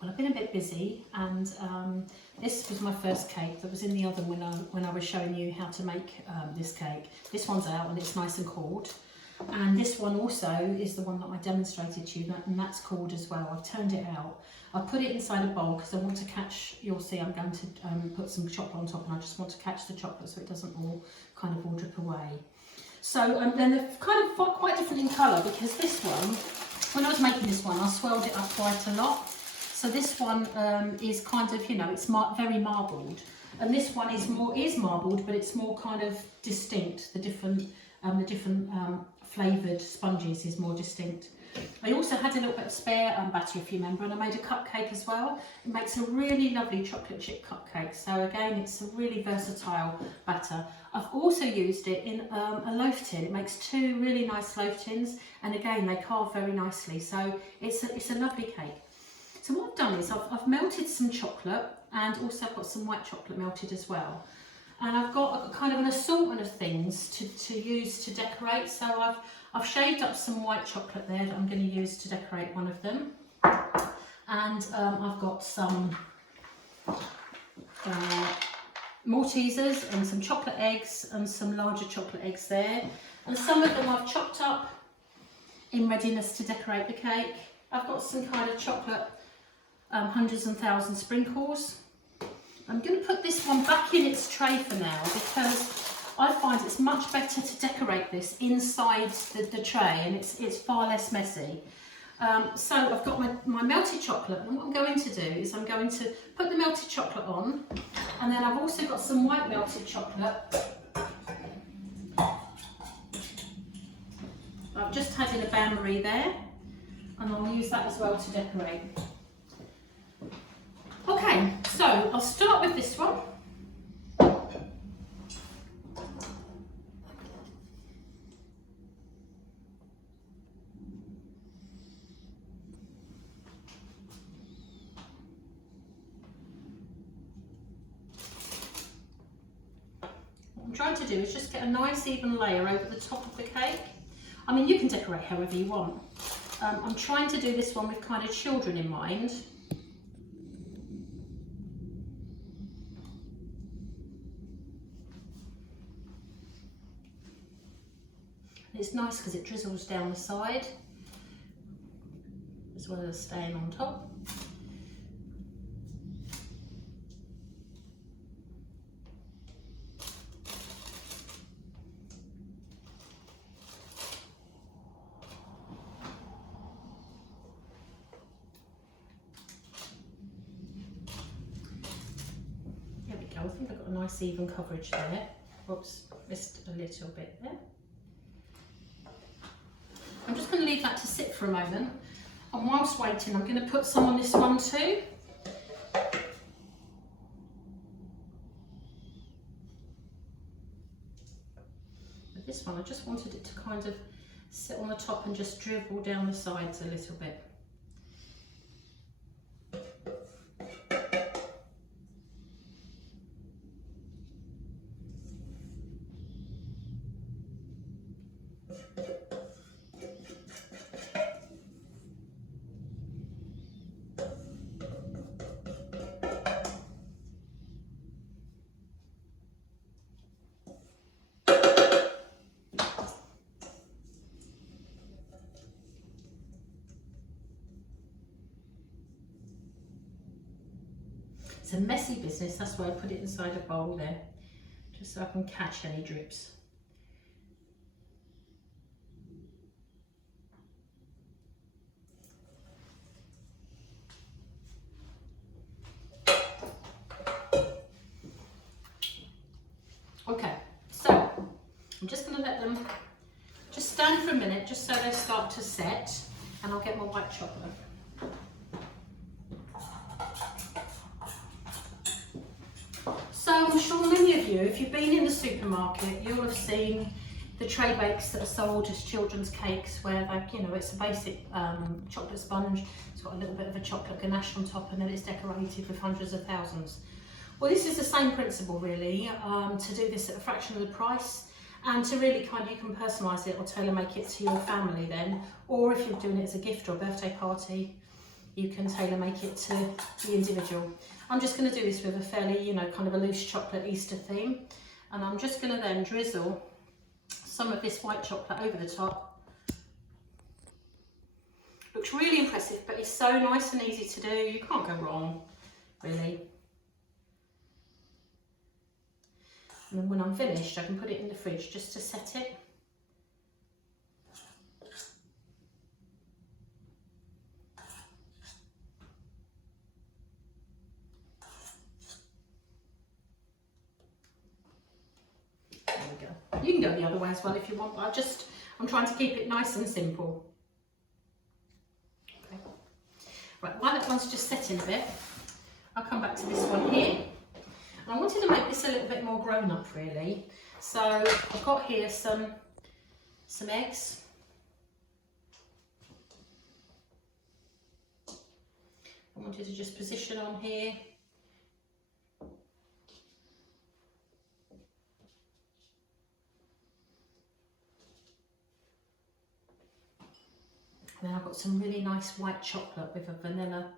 Well, I've been a bit busy, and this was my first cake that was in the oven when I was showing you how to make this cake. This one's out and it's nice and cooled. And this one also is the one that I demonstrated to you, and that's cooled as well. I've turned it out. I've put it inside a bowl because I want to catch, you'll see I'm going to put some chocolate on top, and I just want to catch the chocolate so it doesn't all drip away. So then they're kind of quite different in colour, because this one, when I was making this one, I swirled it up quite a lot. So this one is kind of, you know, it's very marbled, and this one is marbled, but it's more kind of distinct. The different flavoured sponges is more distinct. I also had a little bit of spare batter, if you remember, and I made a cupcake as well. It makes a really lovely chocolate chip cupcake. So again, it's a really versatile batter. I've also used it in a loaf tin. It makes two really nice loaf tins, and again, they carve very nicely. So it's a lovely cake. So what I've done is I've melted some chocolate, and also I've got some white chocolate melted as well. And I've got a kind of an assortment of things to use to decorate. So I've shaved up some white chocolate there that I'm going to use to decorate one of them. And I've got some Maltesers and some chocolate eggs and some larger chocolate eggs there. And some of them I've chopped up in readiness to decorate the cake. I've got some kind of chocolate hundreds and thousands sprinkles. I'm going to put this one back in its tray for now, because I find it's much better to decorate this inside the tray, and it's far less messy. So I've got my melted chocolate, and what I'm going to do is I'm going to put the melted chocolate on, and then I've also got some white melted chocolate. I've just had in a bain-marie there, and I'll use that as well to decorate. Okay, so I'll start with this one. What I'm trying to do is just get a nice even layer over the top of the cake. I mean, you can decorate however you want. I'm trying to do this one with kind of children in mind. It's nice because it drizzles down the side as well as staying on top. There we go, I think I've got a nice even coverage there. Whoops, missed a little bit there. I'm just going to leave that to sit for a moment, and whilst waiting I'm going to put some on this one too. With this one I just wanted it to kind of sit on the top and just dribble down the sides a little bit. It's a messy business, that's why I put it inside a bowl there, just so I can catch any drips. Okay, so I'm just going to let them just stand for a minute, just so they start to set, and I'll get my white chocolate. So I'm sure many of you, if you've been in the supermarket, you'll have seen the tray bakes that are sold as children's cakes, where they, you know, it's a basic chocolate sponge. It's got a little bit of a chocolate ganache on top, and then it's decorated with hundreds of thousands. Well, this is the same principle really, to do this at a fraction of the price, and to really kind of, you can personalise it or tailor make it to your family then, or if you're doing it as a gift or a birthday party, you can tailor make it to the individual. I'm just going to do this with a fairly, you know, kind of a loose chocolate Easter theme. And I'm just going to then drizzle some of this white chocolate over the top. Looks really impressive, but it's so nice and easy to do. You can't go wrong, really. And then when I'm finished, I can put it in the fridge just to set it. You can go the other way as well if you want, but I'm trying to keep it nice and simple. Okay. Right, while that one's just setting a bit, I'll come back to this one here. And I wanted to make this a little bit more grown up really. So I've got here some eggs. I wanted to just position on here. And then I've got some really nice white chocolate with a vanilla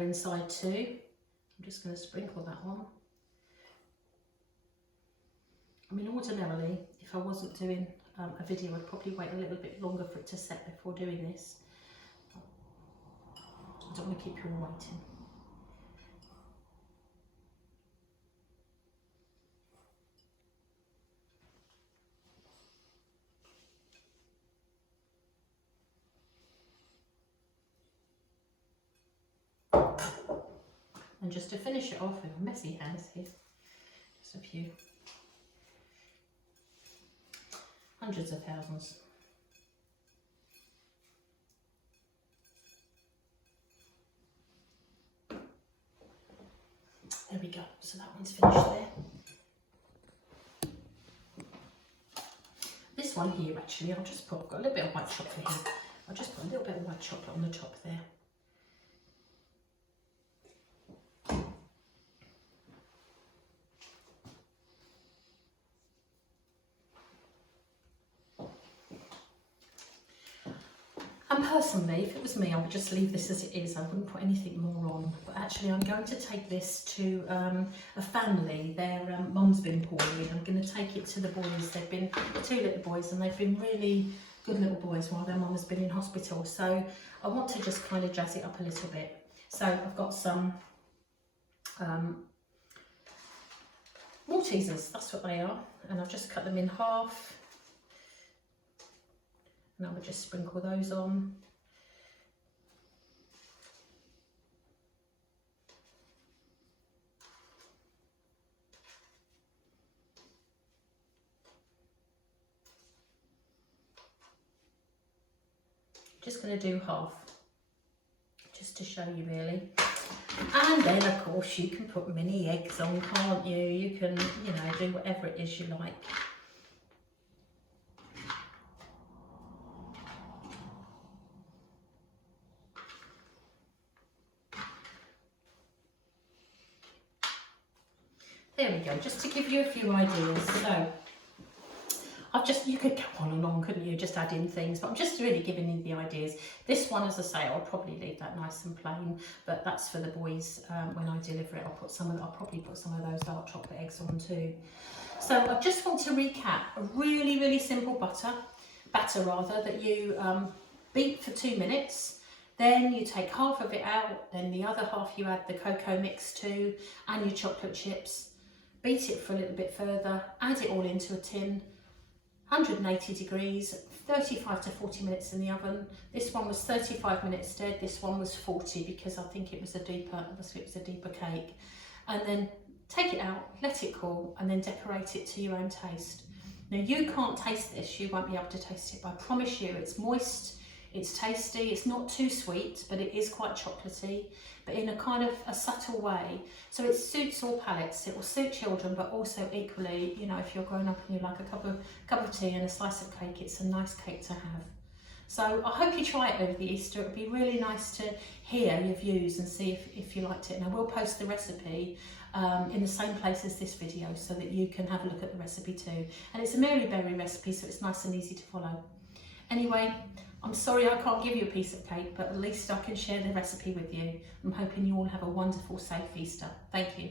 inside too. I'm just going to sprinkle that on. I mean, ordinarily, if I wasn't doing a video, I'd probably wait a little bit longer for it to set before doing this. I don't want to keep you all waiting. And just to finish it off with messy hands here, just a few, hundreds of thousands. There we go, so that one's finished there. This one here actually, I've got a little bit of white chocolate here. I'll just put a little bit of white chocolate on the top there. And personally, if it was me, I would just leave this as it is. I wouldn't put anything more on. But actually, I'm going to take this to a family. Their mum's been poorly. I'm going to take it to the boys. They've been 2 little boys, and they've been really good little boys while their mum has been in hospital. So I want to just kind of jazz it up a little bit. So I've got some Maltesers. That's what they are, and I've just cut them in half. And I would just sprinkle those on. Just going to do half, just to show you really. And then of course you can put mini eggs on, can't you? You can, you know, do whatever it is you like. There we go, just to give you a few ideas. So you could go on and on, couldn't you, just add in things, but I'm just really giving you the ideas. This one, as I say, I'll probably leave that nice and plain, but that's for the boys. When I deliver it, I'll probably put some of those dark chocolate eggs on too. So I just want to recap a really, really simple batter that you beat for 2 minutes. Then you take half of it out, then the other half you add the cocoa mix to, and your chocolate chips. Beat it for a little bit further, add it all into a tin, 180 degrees, 35 to 40 minutes in the oven. This one was 35 minutes dead, this one was 40 because I think it was a deeper cake. And then take it out, let it cool, and then decorate it to your own taste. Now you can't taste this, you won't be able to taste it, but I promise you it's moist, it's tasty, it's not too sweet, but it is quite chocolatey, but in a kind of a subtle way. So it suits all palates. It will suit children, but also equally, you know, if you're grown up and you like a cup of tea and a slice of cake, it's a nice cake to have. So I hope you try it over the Easter. It would be really nice to hear your views and see if you liked it. And I will post the recipe in the same place as this video so that you can have a look at the recipe too. And it's a Mary Berry recipe, so it's nice and easy to follow. Anyway, I'm sorry I can't give you a piece of cake, but at least I can share the recipe with you. I'm hoping you all have a wonderful, safe Easter. Thank you.